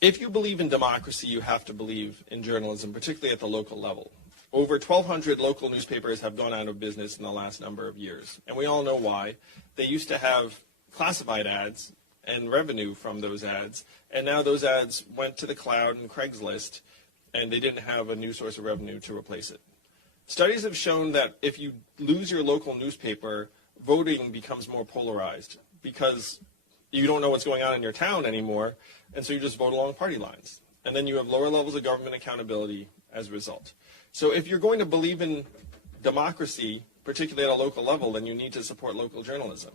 If you believe in democracy, you have to believe in journalism, particularly at the local level. Over 1,200 local newspapers have gone out of business in the last number of years, and we all know why. They used to have classified ads and revenue from those ads, and now those ads went to the cloud and Craigslist, and they didn't have a new source of revenue to replace it. Studies have shown that if you lose your local newspaper, voting becomes more polarized because you don't know what's going on in your town anymore, and so you just vote along party lines. And then you have lower levels of government accountability as a result. So if you're going to believe in democracy, particularly at a local level, then you need to support local journalism.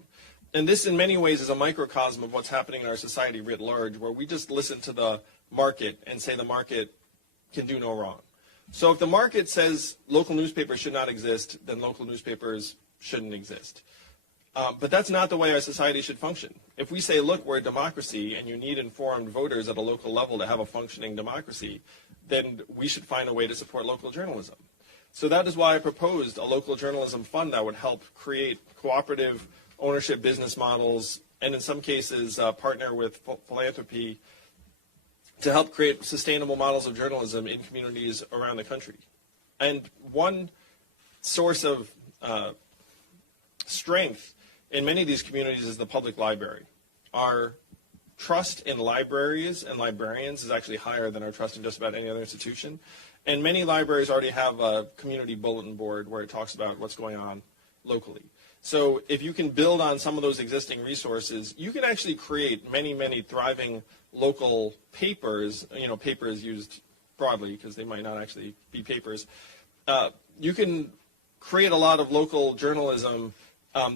And this, in many ways, is a microcosm of what's happening in our society writ large, where we just listen to the market and say the market can do no wrong. So if the market says local newspapers should not exist, then local newspapers shouldn't exist. But that's not the way our society should function. If we say, look, we're a democracy and you need informed voters at a local level to have a functioning democracy, then we should find a way to support local journalism. So that is why I proposed a local journalism fund that would help create cooperative ownership business models and in some cases partner with philanthropy to help create sustainable models of journalism in communities around the country. And one source of strength in many of these communities is the public library. Our trust in libraries and librarians is actually higher than our trust in just about any other institution. And many libraries already have a community bulletin board where it talks about what's going on locally. So if you can build on some of those existing resources, you can actually create many, many thriving local papers, papers used broadly because they might not actually be papers. You can create a lot of local journalism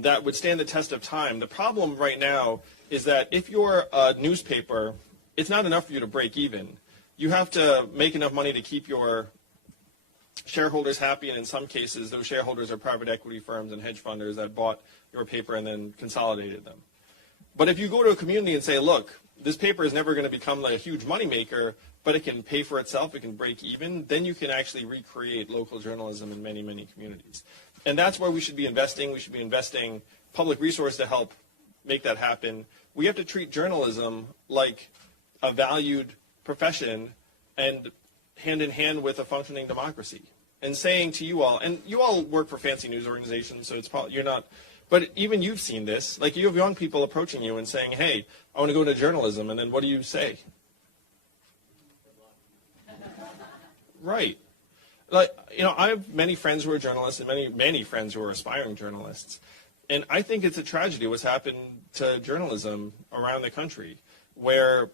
that would stand the test of time. The problem right now is that if you're a newspaper, it's not enough for you to break even. You have to make enough money to keep your shareholders happy, and in some cases, those shareholders are private equity firms and hedge funders that bought your paper and then consolidated them. But if you go to a community and say, look, this paper is never going to become a huge moneymaker, but it can pay for itself, it can break even, then you can actually recreate local journalism in many, many communities. And that's where we should be investing. We should be investing public resource to help make that happen. We have to treat journalism like a valued profession and hand in hand with a functioning democracy. And saying to you all, and you all work for fancy news organizations, so it's probably, you're not, but even you've seen this, like you have young people approaching you and saying, hey, I want to go into journalism, and then what do you say? Right. Like, I have many friends who are journalists and many friends who are aspiring journalists. And I think it's a tragedy what's happened to journalism around the country, where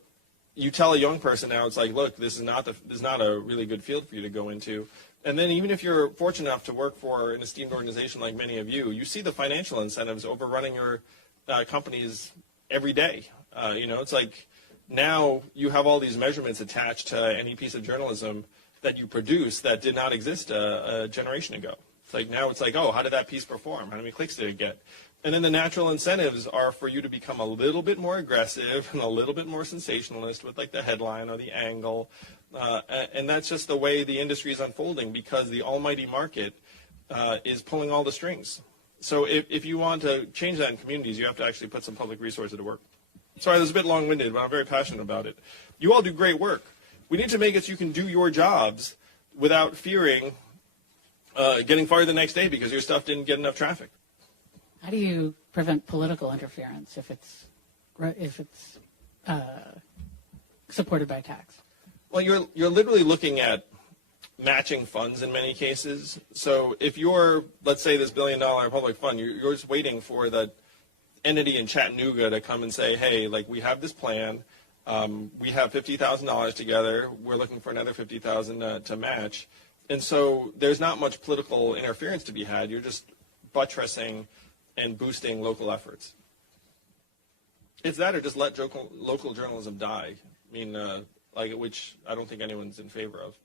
you tell a young person now, it's like, look, this is not a really good field for you to go into. And then even if you're fortunate enough to work for an esteemed organization like many of you, you see the financial incentives overrunning your companies every day. It's like now you have all these measurements attached to any piece of journalism that you produce that did not exist a generation ago. It's like now it's like, oh, how did that piece perform? How many clicks did it get? And then the natural incentives are for you to become a little bit more aggressive and a little bit more sensationalist with like the headline or the angle. And that's just the way the industry is unfolding because the almighty market is pulling all the strings. So if you want to change that in communities, you have to actually put some public resources to work. Sorry, this is a bit long-winded, but I'm very passionate about it. You all do great work. We need to make it so you can do your jobs without fearing getting fired the next day because your stuff didn't get enough traffic. How do you prevent political interference if it's supported by tax? Well, you're literally looking at matching funds in many cases. So if you're, let's say, this $1 billion public fund, you're just waiting for the entity in Chattanooga to come and say, hey, like we have this plan. We have $50,000 together. We're looking for another $50,000 to match. And so there's not much political interference to be had. You're just buttressing and boosting local efforts. It's that or just let local journalism die. I mean, which I don't think anyone's in favor of.